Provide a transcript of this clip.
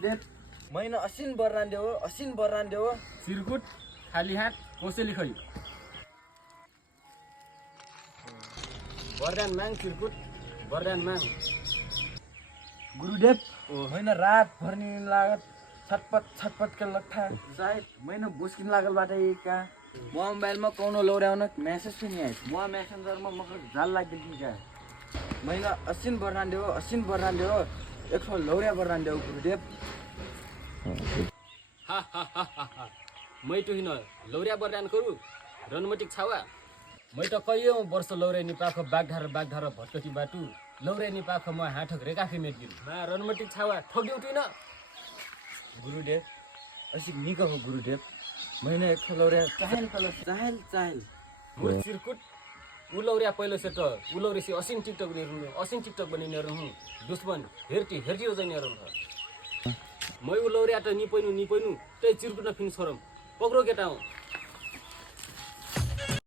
गुरुदेव मैन असिन बर्रान देव सिरकुट खाली हात कसैले खै वरदान माग सिरकुट वरदान माग गुरुदेव मैन रात भर नींद लागत छटपट के लगता शायद मैन बुस्किन लागल बाटे का मोबाइल में कौनो लौराउन मैसेज पनि आयो म मैसेंजर में मको जाल लाग्दिल कि क्या मैन असिन बर्रान देव एक सौ लौरिया बर्रान देव गुरुदेव मै टुहिन लौरिया वरदान करू रणमटिक छावा मै त कयौं वर्ष लौरे निपाख बागधार भटकती बाटु लौरे निपाख म हाठक रेकाफे मेटगिल मा रणमटिक छावा ठग्यौ टुइन गुरुदेव असिक निक हो गुरुदेव मैंने एक सौ लौरिया चाहल हो सिरकुट उ लौरिया पहिलो से त उ लौरे से असिन टिकटक बनिने रहु दुश्मन हेर्टी हो जने रहु मै उ लौरिया त नि पैनु त्यही चिरकुट न फिन छोरम पक्रो केटा हौ